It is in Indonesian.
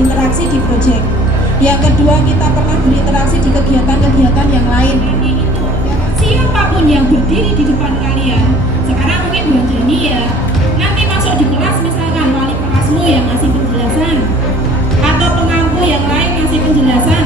berinteraksi di proyek. Yang kedua, kita pernah berinteraksi di kegiatan-kegiatan yang lain. Siapapun yang berdiri di depan kalian, sekarang mungkin Bu Jani ya, nanti masuk di kelas misalkan wali kelasmu yang ngasih penjelasan atau pengampu yang lain ngasih penjelasan,